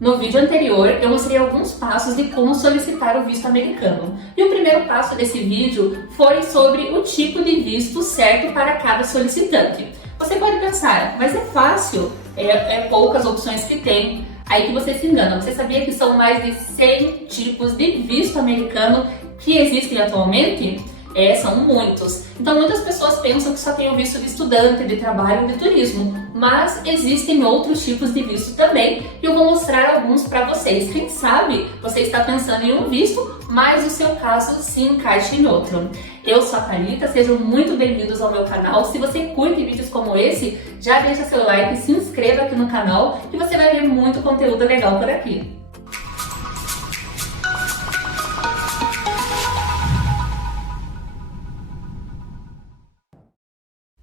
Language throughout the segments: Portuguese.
No vídeo anterior, eu mostrei alguns passos de como solicitar o visto americano. E o primeiro passo desse vídeo foi sobre o tipo de visto certo para cada solicitante. Você pode pensar, mas é fácil, poucas opções que tem. Aí que você se engana. Você sabia que são mais de 100 tipos de visto americano que existem atualmente? São muitos. Então muitas pessoas pensam que só tem o visto de estudante, de trabalho, de turismo, mas existem outros tipos de visto também e eu vou mostrar alguns para vocês. Quem sabe você está pensando em um visto, mas o seu caso se encaixa em outro. Eu sou a Thalita, sejam muito bem-vindos ao meu canal. Se você curte vídeos como esse, já deixa seu like, se inscreva aqui no canal e você vai ver muito conteúdo legal por aqui.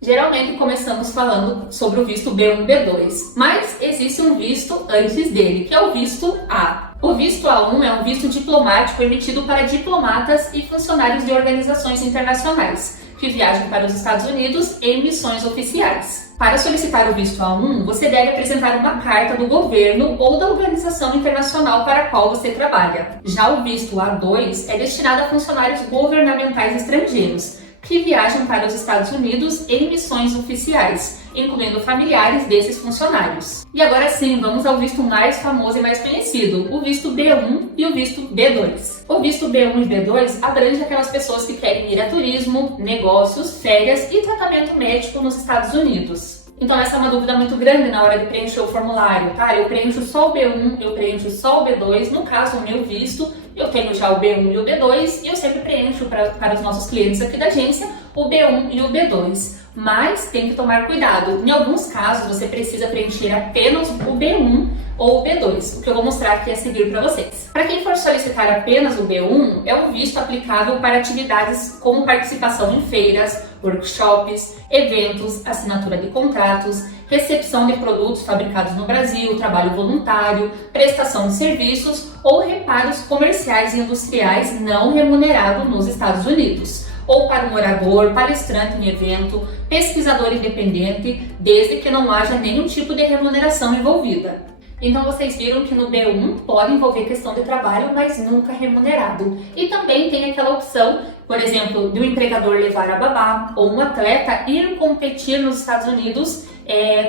Geralmente começamos falando sobre o visto B1 e B2, mas existe um visto antes dele, que é o visto A. O visto A1 é um visto diplomático emitido para diplomatas e funcionários de organizações internacionais que viajam para os Estados Unidos em missões oficiais. Para solicitar o visto A1, você deve apresentar uma carta do governo ou da organização internacional para a qual você trabalha. Já o visto A2 é destinado a funcionários governamentais estrangeiros que viajam para os Estados Unidos em missões oficiais, incluindo familiares desses funcionários. E agora sim, vamos ao visto mais famoso e mais conhecido, o visto B1 e o visto B2. O visto B1 e B2 abrange aquelas pessoas que querem ir a turismo, negócios, férias e tratamento médico nos Estados Unidos. Então essa é uma dúvida muito grande na hora de preencher o formulário, tá? Eu preencho só o B1, eu preencho só o B2, no caso o meu visto, eu tenho já o B1 e o B2 e eu sempre preencho para os nossos clientes aqui da agência o B1 e o B2. Mas tem que tomar cuidado, em alguns casos você precisa preencher apenas o B1 ou o B2, o que eu vou mostrar aqui a seguir para vocês. Para quem for solicitar apenas o B1, é um visto aplicável para atividades como participação em feiras, workshops, eventos, assinatura de contratos, recepção de produtos fabricados no Brasil, trabalho voluntário, prestação de serviços ou reparos comerciais e industriais não remunerado nos Estados Unidos, ou para um orador, palestrante em evento, pesquisador independente, desde que não haja nenhum tipo de remuneração envolvida. Então vocês viram que no B1 pode envolver questão de trabalho, mas nunca remunerado. E também tem aquela opção, por exemplo, de um empregador levar a babá ou um atleta ir competir nos Estados Unidos,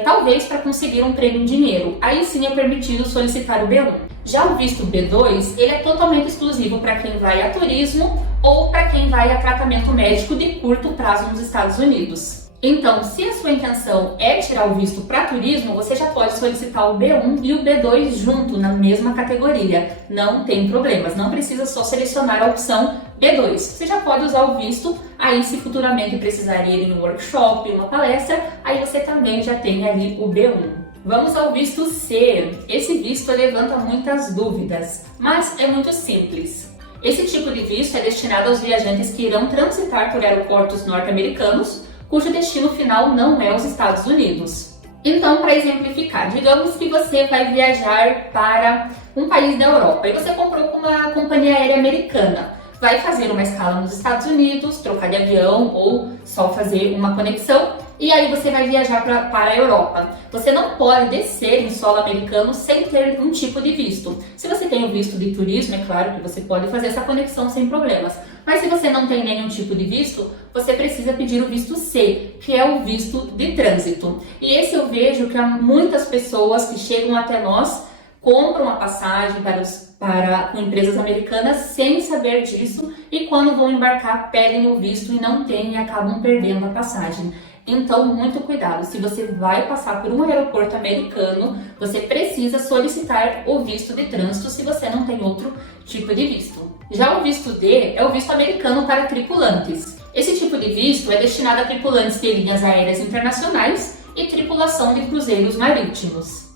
talvez para conseguir um prêmio em dinheiro. Aí sim é permitido solicitar o B1. Já o visto B2, ele é totalmente exclusivo para quem vai a turismo ou para quem vai a tratamento médico de curto prazo nos Estados Unidos. Então, se a sua intenção é tirar o visto para turismo, você já pode solicitar o B1 e o B2 junto, na mesma categoria. Não tem problemas, não precisa só selecionar a opção B2. Você já pode usar o visto, aí se futuramente precisar ir em um workshop, em uma palestra, aí você também já tem ali o B1. Vamos ao visto C. Esse visto levanta muitas dúvidas, mas é muito simples. Esse tipo de visto é destinado aos viajantes que irão transitar por aeroportos norte-americanos, cujo destino final não é os Estados Unidos. Então, para exemplificar, digamos que você vai viajar para um país da Europa e você comprou com uma companhia aérea americana. Vai fazer uma escala nos Estados Unidos, trocar de avião ou só fazer uma conexão e aí você vai viajar para a Europa. Você não pode descer em solo americano sem ter um tipo de visto. Se você tem o visto de turismo, é claro que você pode fazer essa conexão sem problemas. Mas se você não tem nenhum tipo de visto, você precisa pedir o visto C, que é o visto de trânsito. E esse eu vejo que há muitas pessoas que chegam até nós, compram a passagem para empresas americanas sem saber disso e quando vão embarcar pedem o visto e não têm e acabam perdendo a passagem. Então, muito cuidado, se você vai passar por um aeroporto americano, você precisa solicitar o visto de trânsito se você não tem outro tipo de visto. Já o visto D é o visto americano para tripulantes. Esse tipo de visto é destinado a tripulantes de linhas aéreas internacionais e tripulação de cruzeiros marítimos.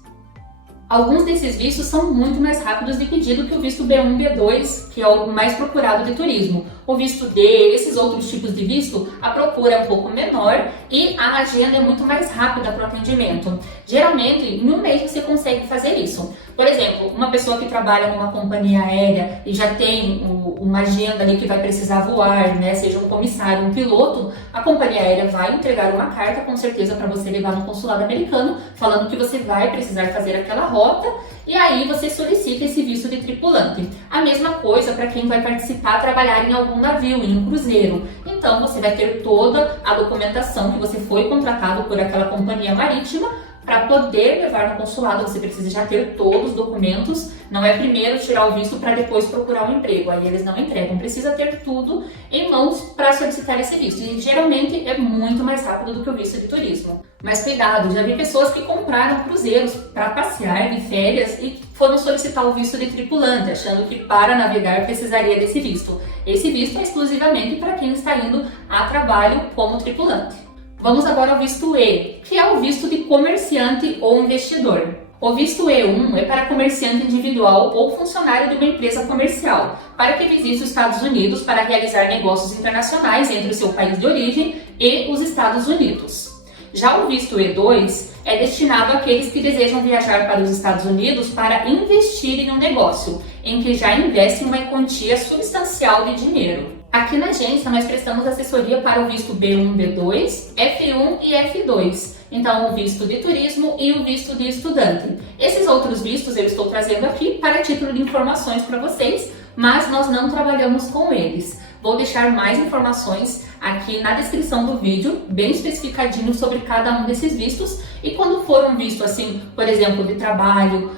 Alguns desses vistos são muito mais rápidos de pedido que o visto B1 e B2, que é o mais procurado de turismo. O visto D, esses outros tipos de visto, a procura é um pouco menor e a agenda é muito mais rápida para o atendimento. Geralmente, em um mês você consegue fazer isso. Por exemplo, uma pessoa que trabalha numa companhia aérea e já tem uma agenda ali que vai precisar voar, né, seja um comissário, um piloto, a companhia aérea vai entregar uma carta com certeza para você levar no consulado americano, falando que você vai precisar fazer aquela rota e aí você solicita esse visto de tripulante. A mesma coisa para quem vai participar, trabalhar em algum navio, em um cruzeiro. Então você vai ter toda a documentação que você foi contratado por aquela companhia marítima. Para poder levar no consulado, você precisa já ter todos os documentos. Não é primeiro tirar o visto para depois procurar um emprego. Aí eles não entregam. Precisa ter tudo em mãos para solicitar esse visto. E geralmente é muito mais rápido do que o visto de turismo. Mas cuidado, já vi pessoas que compraram cruzeiros para passear de férias e foram solicitar o visto de tripulante, achando que para navegar precisaria desse visto. Esse visto é exclusivamente para quem está indo a trabalho como tripulante. Vamos agora ao visto E, que é o visto de comerciante ou investidor. O visto E1 é para comerciante individual ou funcionário de uma empresa comercial, para que visite os Estados Unidos para realizar negócios internacionais entre o seu país de origem e os Estados Unidos. Já o visto E2 é destinado àqueles que desejam viajar para os Estados Unidos para investir em um negócio, em que já investem uma quantia substancial de dinheiro. Aqui na agência nós prestamos assessoria para o visto B1, B2, F1 e F2. Então o visto de turismo e o visto de estudante. Esses outros vistos eu estou trazendo aqui para título de informações para vocês, mas nós não trabalhamos com eles. Vou deixar mais informações aqui na descrição do vídeo, bem especificadinho sobre cada um desses vistos. E quando for um visto assim, por exemplo, de trabalho,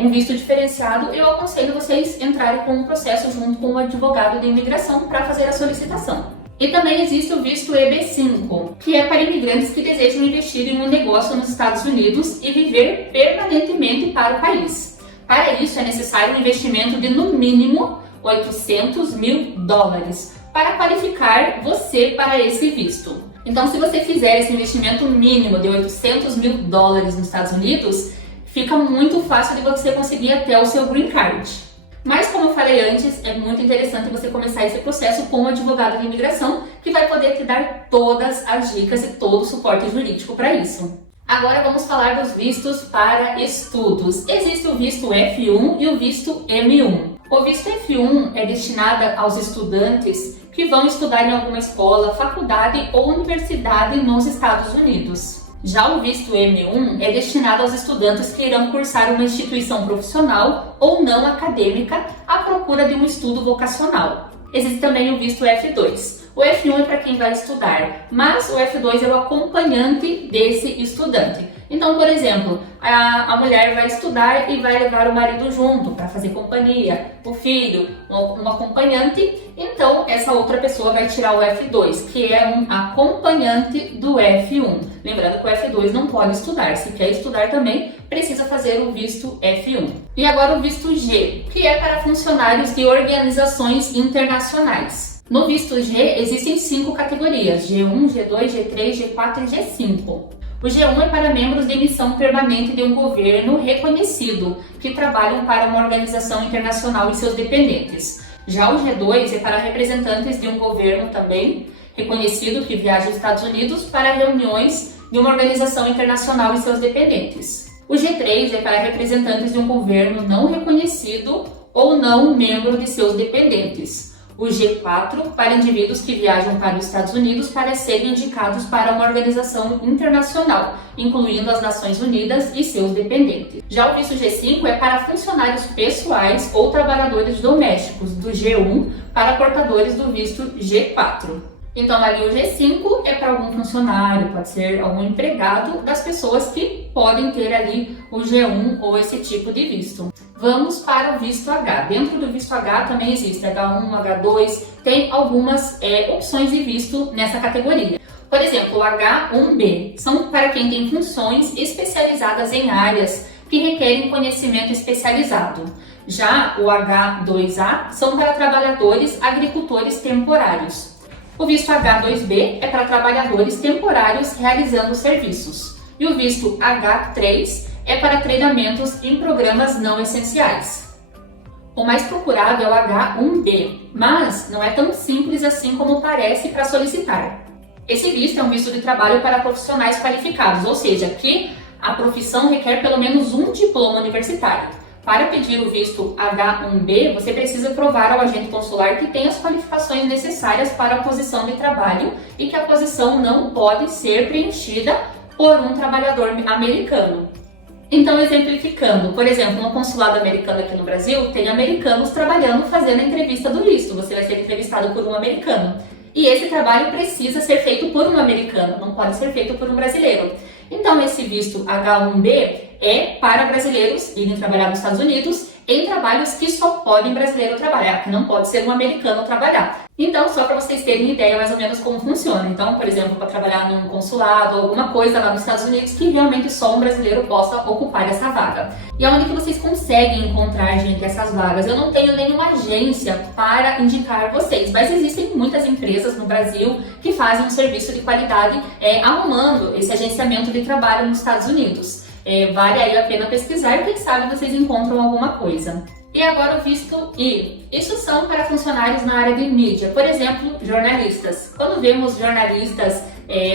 um visto diferenciado, eu aconselho vocês entrarem com um processo junto com o advogado de imigração para fazer a solicitação. E também existe o visto EB5, que é para imigrantes que desejam investir em um negócio nos Estados Unidos e viver permanentemente para o país. Para isso é necessário um investimento de no mínimo $800 mil para qualificar você para esse visto. Então, se você fizer esse investimento mínimo de $800 mil nos Estados Unidos, fica muito fácil de você conseguir até o seu Green Card. Mas, como eu falei antes, é muito interessante você começar esse processo com um advogado de imigração que vai poder te dar todas as dicas e todo o suporte jurídico para isso. Agora vamos falar dos vistos para estudos. Existe o visto F1 e o visto M1. O visto F1 é destinado aos estudantes que vão estudar em alguma escola, faculdade ou universidade nos Estados Unidos. Já o visto M1 é destinado aos estudantes que irão cursar uma instituição profissional ou não acadêmica à procura de um estudo vocacional. Existe também o visto F2. O F1 é para quem vai estudar, mas o F2 é o acompanhante desse estudante. Então, por exemplo, a mulher vai estudar e vai levar o marido junto para fazer companhia, o filho, um acompanhante. Então, essa outra pessoa vai tirar o F2, que é um acompanhante do F1. Lembrando que o F2 não pode estudar, se quer estudar também, precisa fazer o visto F1. E agora o visto G, que é para funcionários de organizações internacionais. No visto G existem 5 categorias, G1, G2, G3, G4 e G5. O G1 é para membros de missão permanente de um governo reconhecido, que trabalham para uma organização internacional e seus dependentes. Já o G2 é para representantes de um governo também reconhecido que viaja aos Estados Unidos para reuniões de uma organização internacional e seus dependentes. O G3 é para representantes de um governo não reconhecido ou não membro de seus dependentes. O G4 para indivíduos que viajam para os Estados Unidos para serem indicados para uma organização internacional, incluindo as Nações Unidas e seus dependentes. Já o visto G5 é para funcionários pessoais ou trabalhadores domésticos, do G1 para portadores do visto G4. Então, ali o G5 é para algum funcionário, pode ser algum empregado das pessoas que podem ter ali o G1 ou esse tipo de visto. Vamos para o visto H. Dentro do visto H também existe H1, H2, tem algumas opções de visto nessa categoria. Por exemplo, o H1B são para quem tem funções especializadas em áreas que requerem conhecimento especializado. Já o H2A são para trabalhadores agricultores temporários. O visto H2B é para trabalhadores temporários realizando serviços. E o visto H3 é para treinamentos em programas não essenciais. O mais procurado é o H1B, mas não é tão simples assim como parece para solicitar. Esse visto é um visto de trabalho para profissionais qualificados, ou seja, que a profissão requer pelo menos um diploma universitário. Para pedir o visto H1B, você precisa provar ao agente consular que tem as qualificações necessárias para a posição de trabalho e que a posição não pode ser preenchida por um trabalhador americano. Então, exemplificando, por exemplo, no consulado americano aqui no Brasil, tem americanos trabalhando fazendo a entrevista do visto. Você vai ser entrevistado por um americano. E esse trabalho precisa ser feito por um americano, não pode ser feito por um brasileiro. Então, esse visto H1B é para brasileiros irem trabalhar nos Estados Unidos em trabalhos que só podem brasileiro trabalhar, que não pode ser um americano trabalhar. Então, só para vocês terem ideia mais ou menos como funciona. Então, por exemplo, para trabalhar num consulado, alguma coisa lá nos Estados Unidos que realmente só um brasileiro possa ocupar essa vaga. E aonde que vocês conseguem encontrar, gente, essas vagas? Eu não tenho nenhuma agência para indicar vocês, mas existem muitas empresas no Brasil que fazem um serviço de qualidade arrumando esse agenciamento de trabalho nos Estados Unidos. Vale aí a pena pesquisar, quem sabe vocês encontram alguma coisa. E agora o visto I. Isso são para funcionários na área de mídia, por exemplo, jornalistas. Quando vemos jornalistas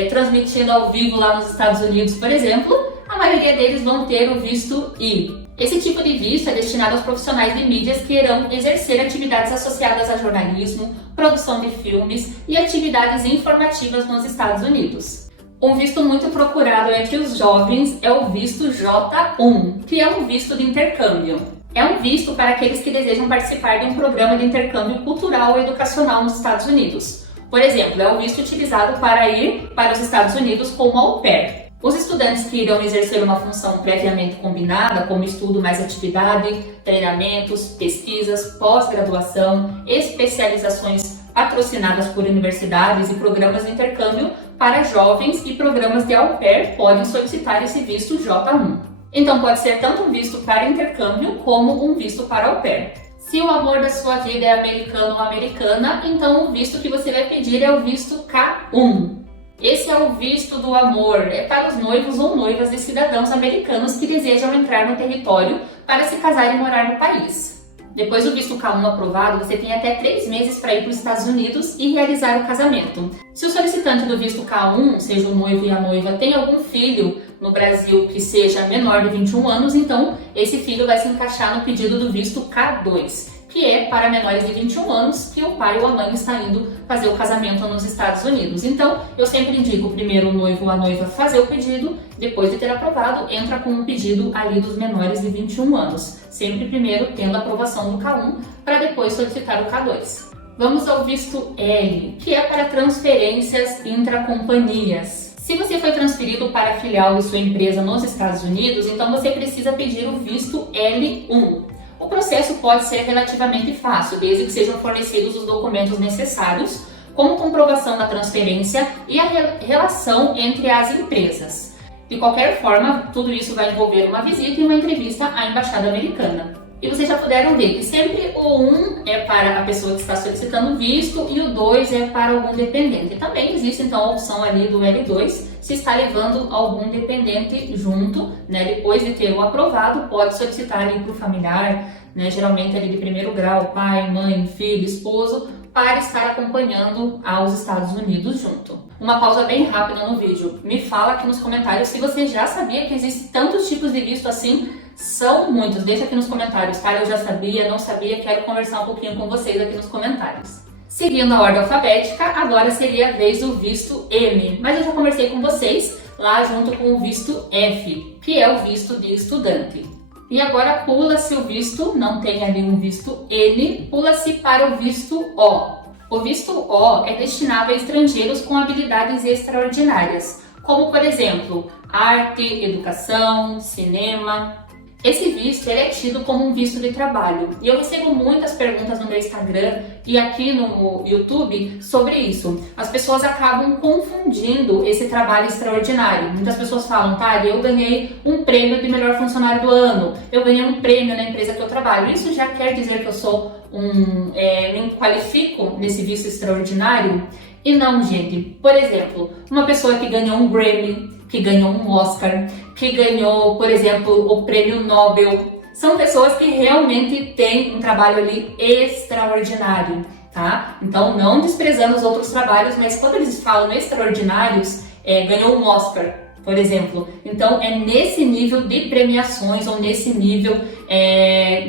transmitindo ao vivo lá nos Estados Unidos, por exemplo, a maioria deles vão ter o visto I. Esse tipo de visto é destinado aos profissionais de mídias que irão exercer atividades associadas a jornalismo, produção de filmes e atividades informativas nos Estados Unidos. Um visto muito procurado entre os jovens é o visto J1, que é um visto de intercâmbio. É um visto para aqueles que desejam participar de um programa de intercâmbio cultural ou educacional nos Estados Unidos. Por exemplo, é o visto utilizado para ir para os Estados Unidos como au pair. Os estudantes que irão exercer uma função previamente combinada, como estudo mais atividade, treinamentos, pesquisas, pós-graduação, especializações patrocinadas por universidades e programas de intercâmbio para jovens e programas de au pair podem solicitar esse visto J1. Então pode ser tanto um visto para intercâmbio como um visto para au pair. Se o amor da sua vida é americano ou americana, então o visto que você vai pedir é o visto K1. Esse é o visto do amor, é para os noivos ou noivas de cidadãos americanos que desejam entrar no território para se casar e morar no país. Depois do visto K1 aprovado, você tem até 3 meses para ir para os Estados Unidos e realizar o casamento. Se o solicitante do visto K1, seja o noivo e a noiva, tem algum filho no Brasil que seja menor de 21 anos, então esse filho vai se encaixar no pedido do visto K2, que é para menores de 21 anos que o pai ou a mãe está indo fazer o casamento nos Estados Unidos. Então, eu sempre indico primeiro o noivo ou a noiva fazer o pedido, depois de ter aprovado, entra com um pedido ali dos menores de 21 anos. Sempre primeiro tendo a aprovação do K1 para depois solicitar o K2. Vamos ao visto L, que é para transferências intracompanhias. Se você foi transferido para a filial de sua empresa nos Estados Unidos, então você precisa pedir o visto L1. O processo pode ser relativamente fácil, desde que sejam fornecidos os documentos necessários, como comprovação da transferência e a relação entre as empresas. De qualquer forma, tudo isso vai envolver uma visita e uma entrevista à Embaixada Americana. E vocês já puderam ver que sempre o 1 é para a pessoa que está solicitando visto e o 2 é para algum dependente. Também existe então a opção ali do L2, se está levando algum dependente junto, né? Depois de ter o aprovado, pode solicitar ali para o familiar, né? Geralmente ali de primeiro grau, pai, mãe, filho, esposo, para estar acompanhando aos Estados Unidos junto. Uma pausa bem rápida no vídeo. Me fala aqui nos comentários se você já sabia que existem tantos tipos de visto assim. São muitos, deixa aqui nos comentários, tá? Eu já sabia, não sabia, quero conversar um pouquinho com vocês aqui nos comentários. Seguindo a ordem alfabética, agora seria a vez do visto M, mas eu já conversei com vocês lá junto com o visto F, que é o visto de estudante. E agora pula-se o visto, não tem ali um visto N, pula-se para o visto O. O visto O é destinado a estrangeiros com habilidades extraordinárias, como por exemplo, arte, educação, cinema. Esse visto ele é tido como um visto de trabalho e eu recebo muitas perguntas no meu Instagram e aqui no YouTube sobre isso. As pessoas acabam confundindo esse trabalho extraordinário. Muitas pessoas falam, tá, eu ganhei um prêmio de melhor funcionário do ano, eu ganhei um prêmio na empresa que eu trabalho. Isso já quer dizer que eu sou me qualifico nesse visto extraordinário? E não, gente. Por exemplo, uma pessoa que ganhou um Grammy, que ganhou um Oscar, que ganhou, por exemplo, o Prêmio Nobel, são pessoas que realmente têm um trabalho ali extraordinário, tá? Então, não desprezando os outros trabalhos, mas quando eles falam extraordinários, ganhou um Oscar, por exemplo. Então, é nesse nível de premiações ou nesse nível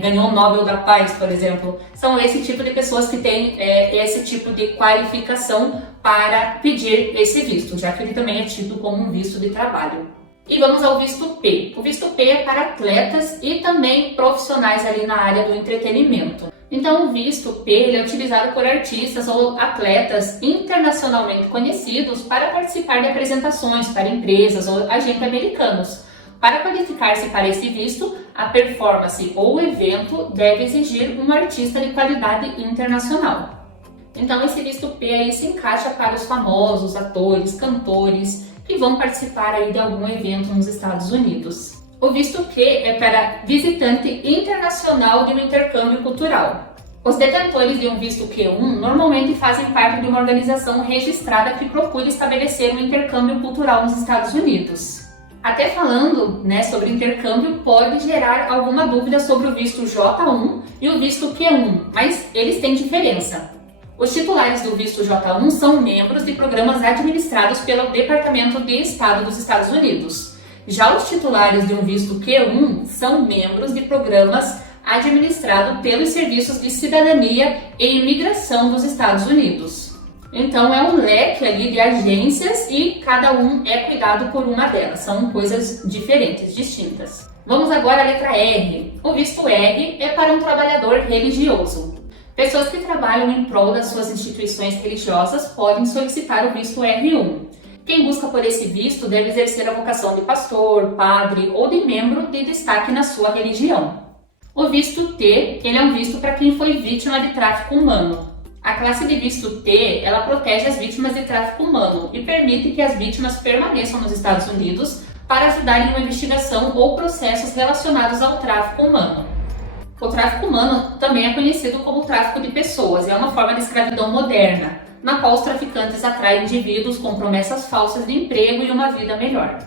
ganhou o Nobel da Paz, por exemplo. São esse tipo de pessoas que têm esse tipo de qualificação para pedir esse visto, já que ele também é tido como um visto de trabalho. E vamos ao visto P. O visto P é para atletas e também profissionais ali na área do entretenimento. Então o visto P ele é utilizado por artistas ou atletas internacionalmente conhecidos para participar de apresentações para empresas ou agentes americanos. Para qualificar-se para esse visto, a performance ou evento deve exigir um artista de qualidade internacional. Então esse visto P aí se encaixa para os famosos atores, cantores que vão participar aí de algum evento nos Estados Unidos. O visto Q é para visitante internacional de um intercâmbio cultural. Os detentores de um visto Q1 normalmente fazem parte de uma organização registrada que procura estabelecer um intercâmbio cultural nos Estados Unidos. Até falando, sobre intercâmbio, pode gerar alguma dúvida sobre o visto J1 e o visto Q1, mas eles têm diferença. Os titulares do visto J1 são membros de programas administrados pelo Departamento de Estado dos Estados Unidos. Já os titulares de um visto Q1 são membros de programas administrados pelos Serviços de Cidadania e Imigração dos Estados Unidos. Então é um leque ali de agências e cada um é cuidado por uma delas, são coisas diferentes, distintas. Vamos agora à letra R. O visto R é para um trabalhador religioso. Pessoas que trabalham em prol das suas instituições religiosas podem solicitar o visto R1. Quem busca por esse visto deve exercer a vocação de pastor, padre ou de membro de destaque na sua religião. O visto T, ele é um visto para quem foi vítima de tráfico humano. A classe de visto T, ela protege as vítimas de tráfico humano e permite que as vítimas permaneçam nos Estados Unidos para ajudar em uma investigação ou processos relacionados ao tráfico humano. O tráfico humano também é conhecido como tráfico de pessoas e é uma forma de escravidão moderna, na qual os traficantes atraem indivíduos com promessas falsas de emprego e uma vida melhor.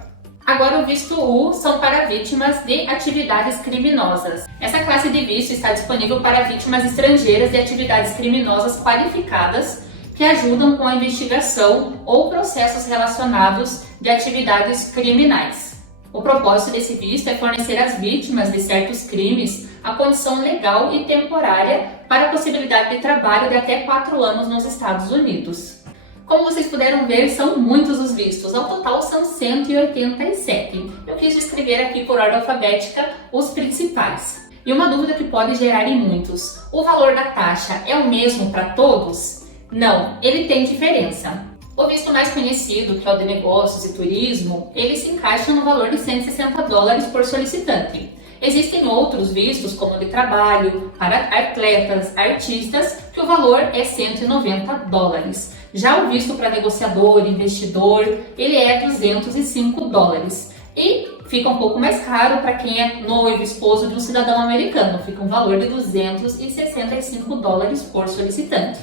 Agora o visto U são para vítimas de atividades criminosas. Essa classe de visto está disponível para vítimas estrangeiras de atividades criminosas qualificadas que ajudam com a investigação ou processos relacionados de atividades criminais. O propósito desse visto é fornecer às vítimas de certos crimes a condição legal e temporária para a possibilidade de trabalho de até 4 anos nos Estados Unidos. Como vocês puderam ver, são muitos os vistos, ao total são 187. Eu quis descrever aqui por ordem alfabética os principais. E uma dúvida que pode gerar em muitos: o valor da taxa é o mesmo para todos? Não, ele tem diferença. O visto mais conhecido, que é o de negócios e turismo, ele se encaixa no valor de $160 por solicitante. Existem outros vistos, como o de trabalho, para atletas, artistas, que o valor é $190. Já o visto para negociador, investidor, ele é $205. E fica um pouco mais caro para quem é noivo, esposo de um cidadão americano. Fica um valor de $265 por solicitante.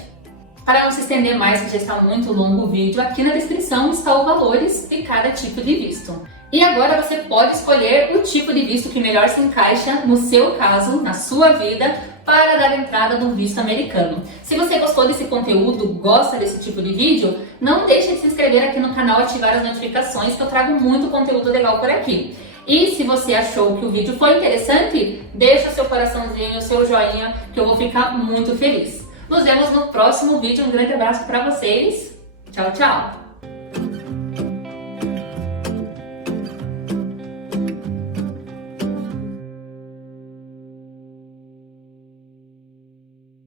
Para não se estender mais, que já está muito longo o vídeo, aqui na descrição estão os valores de cada tipo de visto. E agora você pode escolher o tipo de visto que melhor se encaixa no seu caso, na sua vida, para dar entrada no visto americano. Se você gostou desse conteúdo, gosta desse tipo de vídeo, não deixe de se inscrever aqui no canal e ativar as notificações, que eu trago muito conteúdo legal por aqui. E se você achou que o vídeo foi interessante, deixa seu coraçãozinho, seu joinha, que eu vou ficar muito feliz. Nos vemos no próximo vídeo. Um grande abraço para vocês. Tchau, tchau!